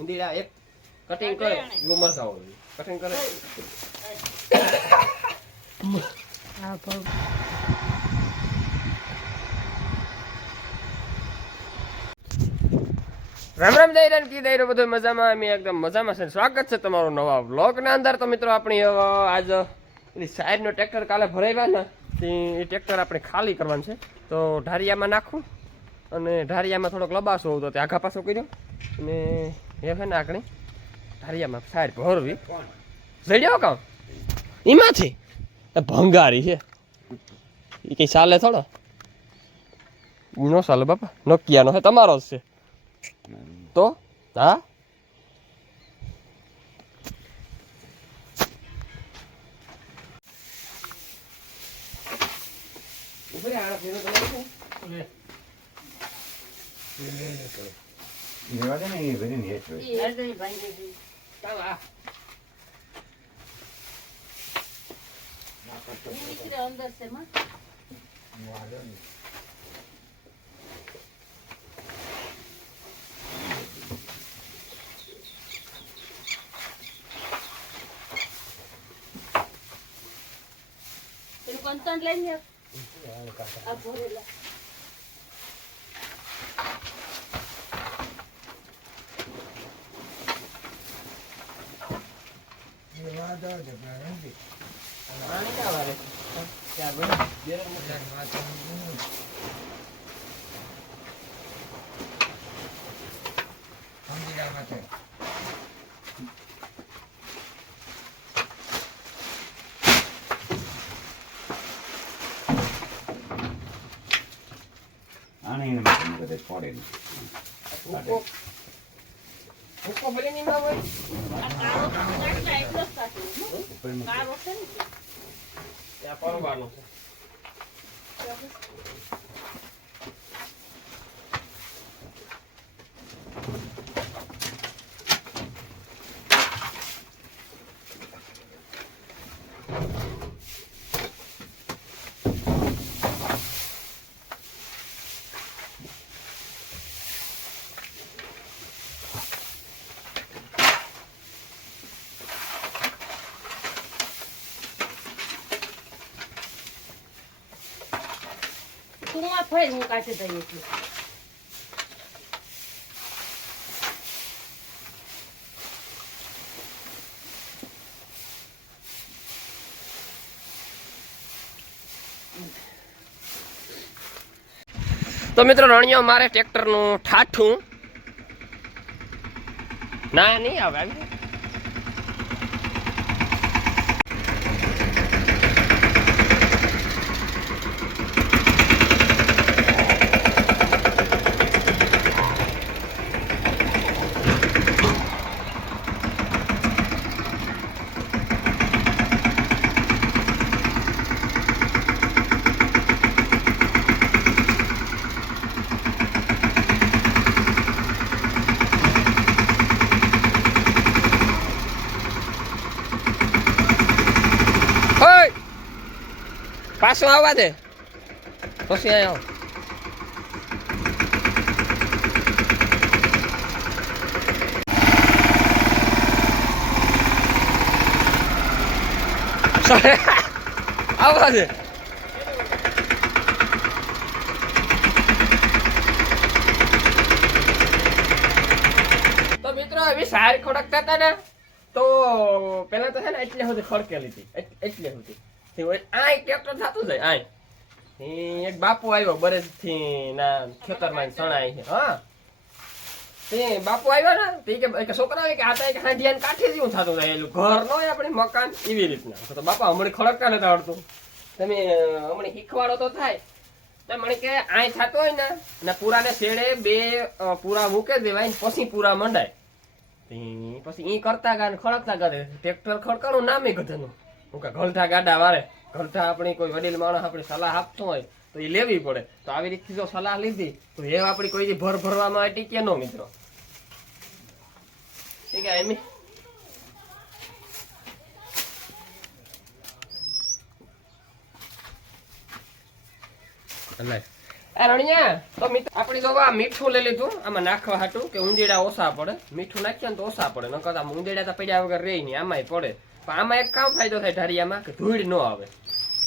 ઊંધીડા એક કટિંગ કરે જો મજા આવે કટિંગ કરે હા પગ રામ રામ જય રામ કી દઈ બધું મજામાં અમે એકદમ મજામાં છે સ્વાગત છે તમારું નવા વ્લોગના અંદર તો મિત્રો આપણી આજ સાઈડનો ટ્રેક્ટર કાલે ભરાવ્યા ને એ ટ્રેક્ટર આપણે ખાલી કરવાનું છે તો ઢારિયામાં નાખવું અને ઢારિયામાં થોડોક લબાસો હતો તે આઘા પાછો કર્યો અને એ છે ને આપણે ઢારિયામાં સાઈડ ભરવી જડ્યો કામ એમાંથી ભંગારી છે એ કંઈ ચાલે થોડો નો ચાલે બાપા નોકિયાનો છે તમારો જ છે તો હા અંદર છે માં કંટન લઈને આ ભરેલા તું આ ફેર હું કાઢી દઈએ છું તો મિત્રો રણિયો મારે ટ્રેક્ટરનું ઠાઠું ના નહીં આવે આવી પાછું આવવા દે પછી અહીંયા આવવા દે તો મિત્રો એવી સારી ખોડકતા હતા ને તો પેલા તો છે ને એટલે સુધી ખડકેલી હતી એટલે સુધી આ ટ્રેક્ટર થતું જાય આ એક બાપુ આવ્યો બરેજ થી ના ખેતરમાં સણાય છે હા તે બાપુ આવ્યો ને તે છોકરા કે આ તો હાંડિયાને કાઠી જેવું થતું જાય એલું ઘર નો આપણે મકાન એવી રીતના તો બાપા હમણાં ખડકતા નથી આવડતું તમે હમણાં શીખવાડો તો થાય તો મને કે આ થતું હોય ને પૂરા ને શેડે બે પૂરા મૂકે દેવાય પછી પૂરા મંડાય પછી ઈ કરતા ગા ખડકતા ગા ટ્રેક્ટર ખડકાનું નામે ગધેનું ગલઠા ગાડા વારે ગલઠા આપણી કોઈ વડીલ માણસ આપણી સલાહ આપતો હોય તો એ લેવી પડે તો આવી રીતથી જો સલાહ લીધી તો એ આપણી કોઈ ભરવામાં ટીકે નો મિત્રો ઠીક હે એમ આ રણિયા તો મિત્રો આપણી તો આ મીઠું લઈ લીધું આમાં નાખવા હાટું કે ઊંધીડા ઓછા પડે. મીઠું નાખીએ ને તો ઓછા પડે, નકર આમ ઊંધીડા તો પડ્યા વગર રહે નહીં, આમાંય પડે. પણ આમાં એક કામ ફાયદો થાય ઢારિયામાં કે ધૂળ ન આવે,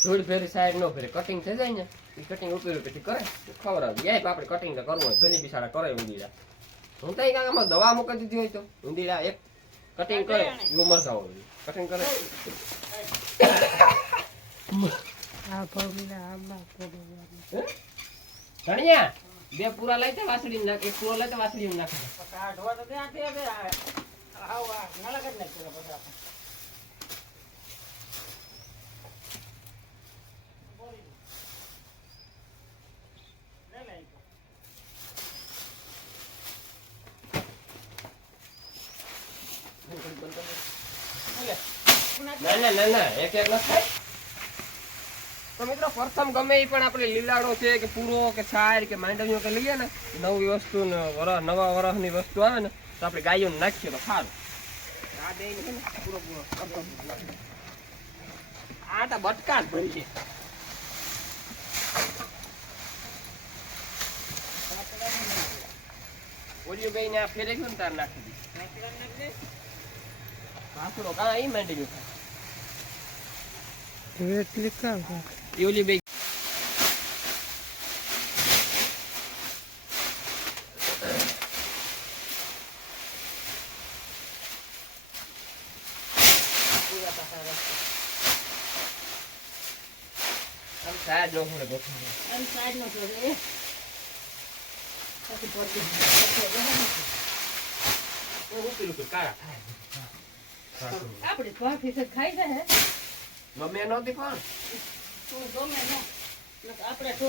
ધૂળ ફેરી સાઈડ ન ફેરે, કટિંગ થઈ જાય ને એ કટિંગ ઉપર ઉપરથી કરે ખવડાવે. યાર આપણે કટિંગ તો કરવું હોય, ફેરી બિસાડા કરે ઊંધીડા. હું તો આમાં દવા મૂકી દીધી હોય તો ઊંધીડા એક કટિંગ કરે એવું મજા આવે. કટિંગ કરે ધણિયા બે પૂરા લઈ તો વાસળી નાખ, એક પૂરો લઈ તો વાસળી નાખે. ના એક એક થાય. તો મિત્રો પ્રથમ ગમે એ પણ આપણે લીલાડો છે કે પૂરો કે છાર કે માંડવીઓ કે લઈએ ને નવી વસ્તુ ને નવા વરસની વસ્તુ આવે ને તો આપણે ગાયોને નાખીએ તો સારું. આ દે ને પૂરો આ તો બટકા જ ભરી છે. ઓલિયો બે ને આ ફેરે ગયું ને તાર નાખી દીધું. ભાસડો કા એ માંડી ગયું ઓલી બે સાઈડ નો થોડે ગોઠવી સાઈડ નો થોડે આપણે કોફી તો ખાઈ જાય ગમે નહોતી પણ ગમે ન આપણે તો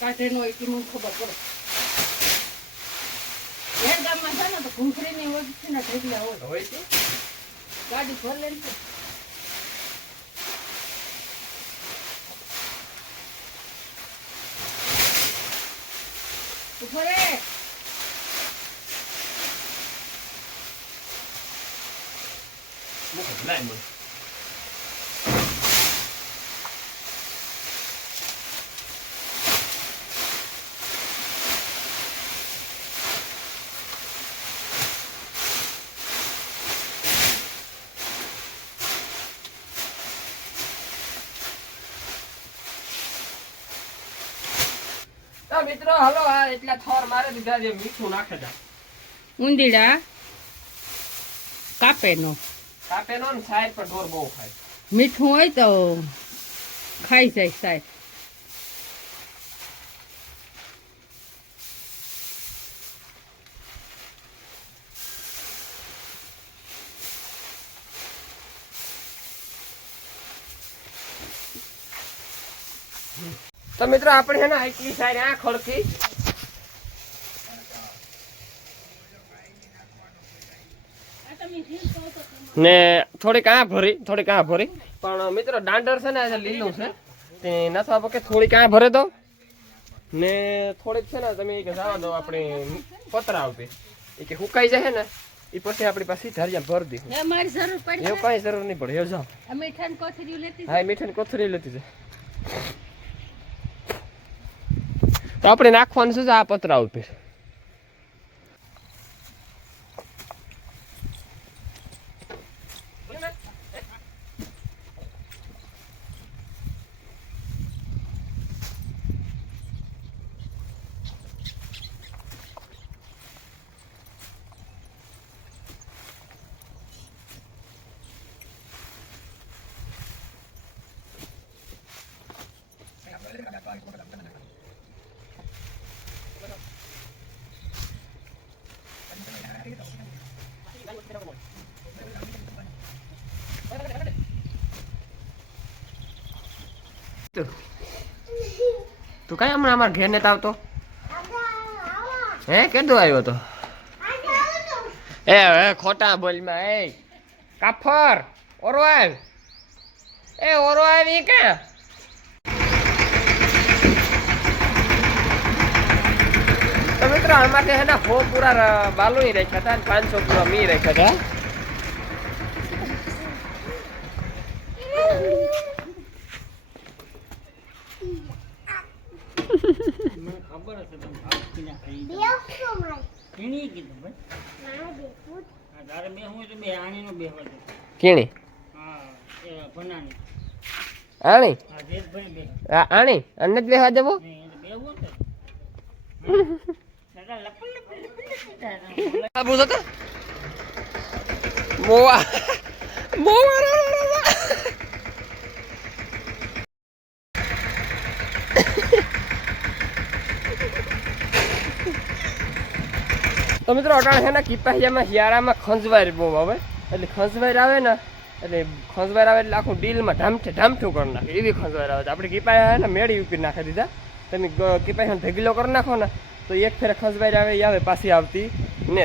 કાઢે નો એટલી મને ખબર પડે. એ ગામમાં છે ને તો ઘૂંઘરીની વસ્તુ ના ઢગલા હોય છે. ગાડી ભર લે ને ભરે લાઈન બોલ. મિત્રો હલો આ એટલા થોર મારે દીધા જે મીઠું નાખે છે. ઊંધીડા કાપે નો ને સાઈડ પર ઢોર બહુ ખાય. મીઠું હોય તો ખાઈ જાય સાહેબ. તો મિત્રો આપણે છે ને એટલી સાઈડ આ ખડકી ને થોડીક આ ભરી પણ મિત્રો દાંડર છે ને આજે લીલું છે તે નાથવા પકે થોડીક આ ભરે દો ને થોડીક છે ને તમે કે જવા દો આપણે પતરા આવતી એ કે સુકાઈ જાય ને એ પછી આપણી પાસે ધારિયા ભર દી. મારી જરૂર પડી એવું કઈ જરૂર નહીં પડે. જાઓ મીઠાની કોથળી લેતી. હા મીઠાની કોથળી લેતી છે. તો આપણે નાખવાનું છે આ પતરા ઉપર. તું કઈ હમણાં અમારા ઘેર નથી આવતો? હે કેદું આવ્યો તો? એ ખોટા બોલમાં એ કાફર ઓરો આવ એ ઓરો આવી ક્યાં? તો મિત્રો આમાં હે ને 100 પૂરા બાલુ રાખ્યા હતા અને 500 પૂરા મી રાખ્યા હતા. કીણી કીધું ભાઈ. આ તારે બે હું તો બે આણીનો બે હોય. કીણી હા એ ભનાની. આણી આ જેઠભાઈ બે. આણી અન્ન જ બેહવા દેવો બે હોય તો. દાદા લપડ લપડ. આ બોલો તો મોવા મોવા તો મિત્રો અટાણે છે ને કિપાહિયામાં શિયાળામાં ખંજવાર બહુ આવે એટલે ખંજવાર આવે ને એટલે ખંજવાર આવે એટલે આખું ડીલમાં ઢામઠું કરી નાખે એવી ખંજવાર આવે આપણે કિપાયા ને મેળી ઉપી નાખી દીધા તમે કિપાહિયાનો ઢગલો કરી નાખો ને તો એક ફેરે ખંજવાર આવે એ આવે પાછી આવતી ને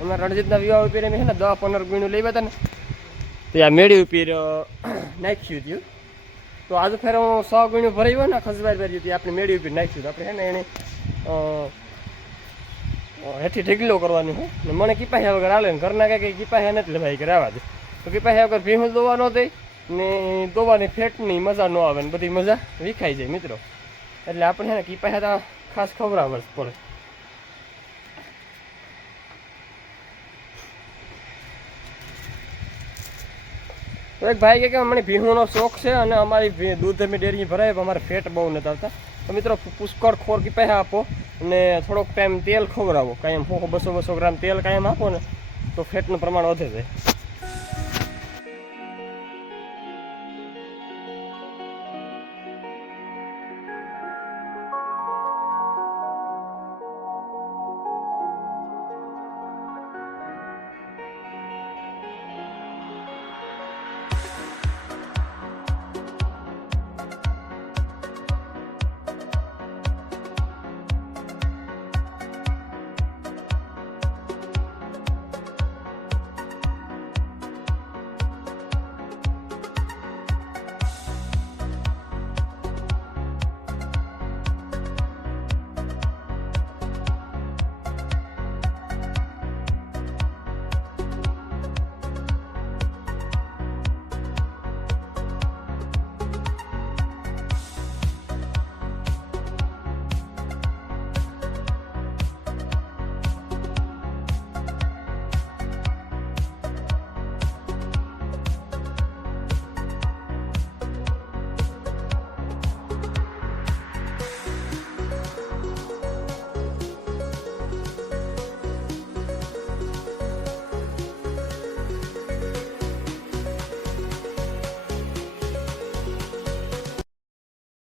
અમારા રણજીતના વિવાહ ઉપર એમ છે ને 10-15 ગુણું લઈ હતા ને તો આ મેળી ઉપર નાખ્યું હતું તો આજે ફેર હું 100 ગુણું ભરાયો ને ખંજવાર ભર્યું હતું આપણે મેળી ઉપર નાખ્યું હતું આપણે છે ને એને હેઠી ઢગલો કરવાનું છે ને મને કિપાહિયા વગર હાલે ને ઘરના કાંઈ કિપાહિયા નથી લેવાય કે રહેવા દે તો કિપાહિયા વગર ભીહું દોવા ન દે ને દોવાની ફેટની મજા ન આવે ને બધી મજા વિખાઈ જાય મિત્રો એટલે આપણે છે ને કિપાહિયા તો ખાસ ખવડાવવા જ પડે તો એક ભાઈ કે મને ભીહુંનો શોખ છે અને અમારી દૂધની ડેરી ભરાય પણ અમારે ફેટ બહુ નથી આવતા તો મિત્રો પુષ્કળ ખોર કિપાહિયા આપો અને થોડોક ટાઈમ તેલ ખવડાવો કાયમ 100-200 ગ્રામ તેલ કાયમ આપો ને તો ફેટનું પ્રમાણ વધે છે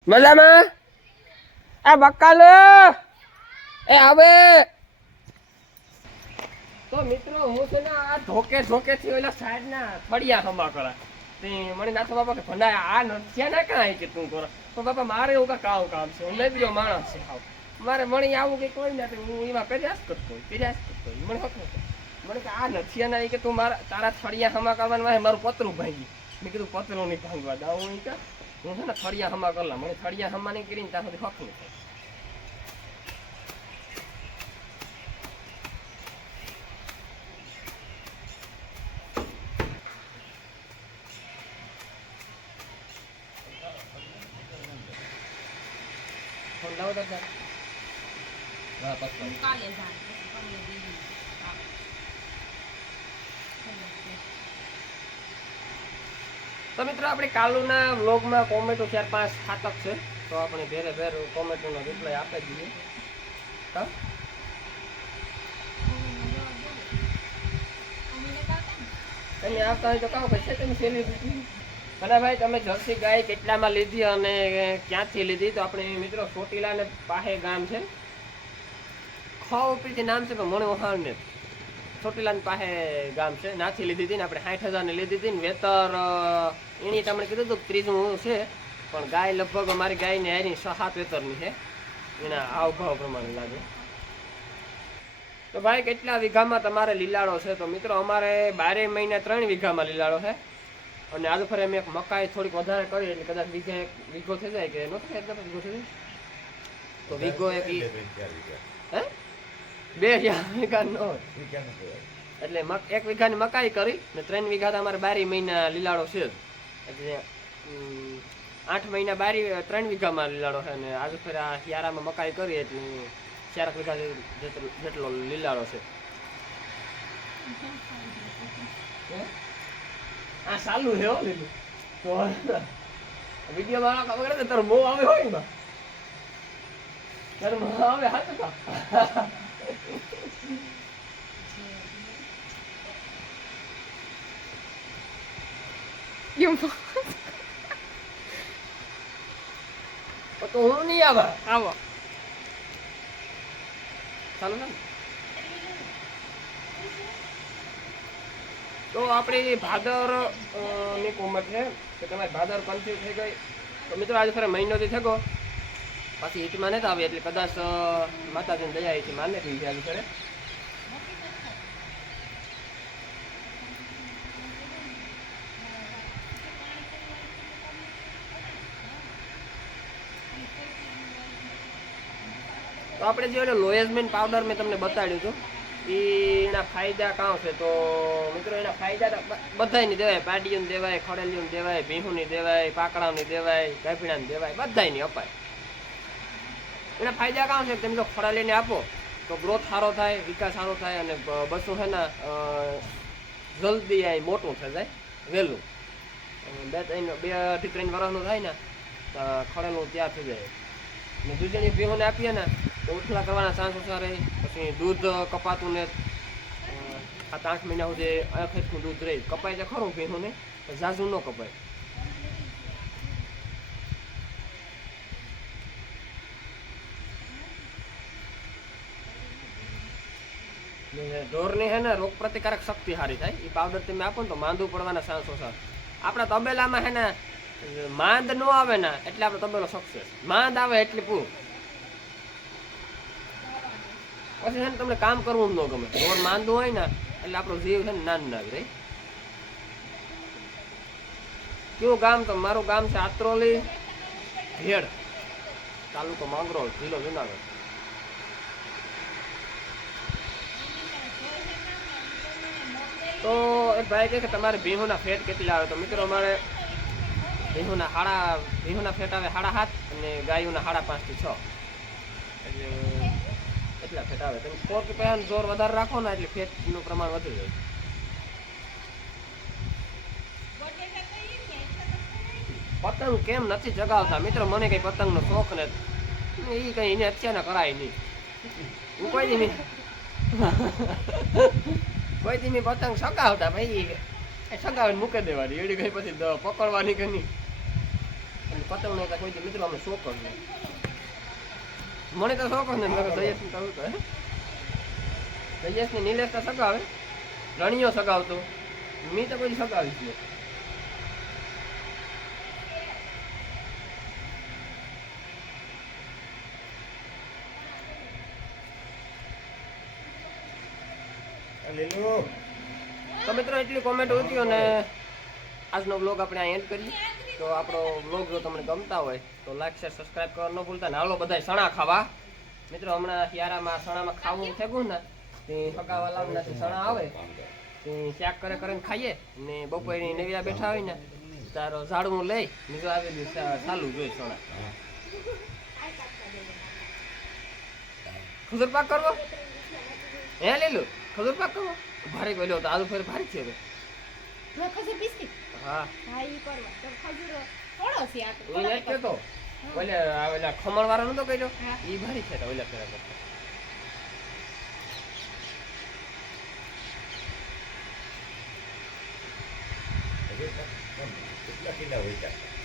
મજામાં આ બક્કાલો એ આવે તો મિત્રો હું છે ને આ ધોકે થી ઓલા સાઈડ ના ફળિયા ખંભા કરા તે મને નાથો બાપા કે ભના આ નથી ના કાંઈ કે તું કરો તો બાપા મારે એવું કામ છે હું નહીં બીજો માણસ છે હાવ મારે મણી આવું કે કોઈ નથી હું એમાં પ્રયાસ કરતો મને હક મને કે આ નથી ના કે તું મારા તારા ફળિયા ખંભા કરવાનું મારું પતરું ભાંગી મેં કીધું પતરું નહીં ભાંગવા દઉં હું કે હું છે ને ફળિયા હમા કરલા મને ફળિયા હમા નહીં કરીને ત્યાં સુધી હક નહીં થાય ફોન લાવો દાદા હા પછી કાલે તો મિત્રો આપણે કાલુના વ્લોગમાં કોમેન્ટો 4-5 ખાતક છે તો આપણે ભેરે ભેર કોમેન્ટોનો રિપ્લાય આપી દઈએ હા તમે આવતા હોય તો કહો પછી તમે સેલિબ્રિટી ભલા ભાઈ તમે જર્સી ગાય કેટલામાં લીધી અને ક્યાંથી લીધી તો આપણે મિત્રો ચોટીલા ને પાસે ગામ છે ખાવ પીથી નામ છે પણ મને ઓહાણ ને ચોટીલાની પાસે ગામ છે નાથી લીધી હતી ને આપણે 60,000 ની લીધી હતી ને વેતર એની તમને કીધું હતું 30 છે પણ ગાય લગભગ અમારી ગાયની હારી 6-7 વેતરની છે એના હાવભાવ પ્રમાણે લાગે તો ભાઈ કેટલા વીઘામાં તમારે લીલાડો છે તો મિત્રો અમારે 12 મહિના 3 વીઘામાં લીલાડો છે અને આજ ફરે અમે એક મકાઈ થોડીક વધારે કરી એટલે કદાચ વીઘો થઈ જાય કે ન થાય એટલે વીઘો થઈ જાય તો વીઘો એક હે 2 વીઘા નો એટલે 1 વીઘાની મકાઈ કરી ને 3 વીઘા તો અમારે 12 મહિના લીલાડો છે એટલે 8 મહિના 3 વીઘામાં લીલાડો છે અને આજે ફેર આ શિયાળામાં મકાઈ કરી એટલે 4 વીઘા જેટલો લીલાળો છે. આ સાલું છે હો લીલું તો વિડીયો માં ખબર ને તારો મોં આવે હોય ને તારો મોં આવે હાથ કા તો હું નહીં આવે આવો ચાલો ને તો આપણી ભાદર ની કોમેન્ટ છે કે તમારે ભાદર કન્ફ્યુઝ થઈ ગઈ તો મિત્રો આજે ફરે મહિનોથી થયો પછી હિટમાં નથી આવી એટલે કદાચ માતાજીની દયા એથી માને થઈ ગયા ફરે તો આપણે જે લોએઝમેન પાવડર મેં તમને બતાડ્યું હતું એના ફાયદા કાં છે તો મિત્રો એના ફાયદા બધાયને દેવાય પાડીઓને દેવાય ખડેલીઓને દેવાય ભીહુની દેવાય પાકડાની દેવાય ગાભીણાને દેવાય બધાયની અપાય એના ફાયદા કાં છે તમે જો ખડેલીને આપો તો ગ્રોથ સારો થાય વિકાસ સારો થાય અને બસું છે ને જલ્દી આ મોટું થઈ જાય વહેલું 2 થી 3 વર્ષનું થાય ને તો ખડેલું તૈયાર થઈ જાય ને દૂધની ભીહોને આપીએ ને તો ઉથલા કરવાના ચાન્સ ઓછા રહે પછી દૂધ કપાતું ને 7-8 મહિના સુધી અખેટનું દૂધ રહે કપાય છે ખરું ભીહોને ને ઝાઝું ન કપાય ઢોરની હે ને રોગ પ્રતિકારક શક્તિ સારી થાય એ પાવડર તમે આપો ને તો માંદું પડવાના ચાન્સ ઓછા આપણા તબેલામાં હે ને માંદ ન આવે ને એટલે આપણો તબેલો સક્સેસ માંદ આવે એટલે પૂરું પછી છે ને તમને કામ કરવું ન ગમે ઢોર માંદું હોય ને એટલે આપણો જીવ છે ને નાનું નાગ રહે કેવું ગામ તો મારું ગામ છે આત્રોલી ભેડ તાલુકો માંગરોળ જિલ્લો જુનાગઢ તો એક ભાઈ કહે કે તમારે ભીહોના ફેટ કેટલા આવે તો મિત્રો અમારે ભીહોના ફેટ આવે 7.5 અને ગાયોના 5.5 થી 6 એટલે એટલા ફેટ આવે તમે 4 રૂપિયાનો જોર વધારે રાખો ને એટલે ફેટનું પ્રમાણ વધી જાય પતંગ કેમ નથી જગાવતા મિત્રો મને કઈ પતંગનો શોખ ને એ કઈ એને અત્યારે કરાય નહીં હું કોઈ દી મેં પતંગ સગાવતા ભાઈ સગાવીને મૂકી દેવાની એડી ગઈ પછી પકડવાની કે નહીં પતંગ નો કોઈ દી મિત્રો અમને શોખ જ નહીં મને તો શોખ જ નહીં જયેશ ને કહું તો જયેશ ને નિલેશ તો સગાવે રણિયો સગાવતો મેં તો કોઈ સગાવીશ નહીં તો મિત્રો એટલી કોમેન્ટ હતી અને આજનો બ્લોગ આપણે આ એન્ડ કરીએ તો આપણો બ્લોગ જો તમને ગમતા હોય તો લાઈક શેર સબસ્ક્રાઇબ કરવાનું ન ભૂલતા ને હાલો બધા સણા ખાવા મિત્રો હમણાં શિયાળામાં સણામાં ખાવું થયું ને તે ફકાવા લાવના સણા આવે તે શાક કરીને ખાઈએ ને બપોરની નવીરા બેઠા હોય ને તારો ઝાડવું લઈ નીકળ આવેલું ચાલુ જોઈએ સણા ખજૂર પાક કરવો હે લીલું ખજૂર પાક કરવો ભારે ગયેલો તો આજુ ફેર ભારે છે ખજૂર બિસ્કિટ હા હા ઈ કરવા તો ખજૂર થોડો છે આ તો એ કે તો ઓલે આવેલા ખમણ વાળો નતો કઈજો હા. ઈ ભારી છે તો ઓલે ફેરા કરતા કેટલા કિલ્લા હોય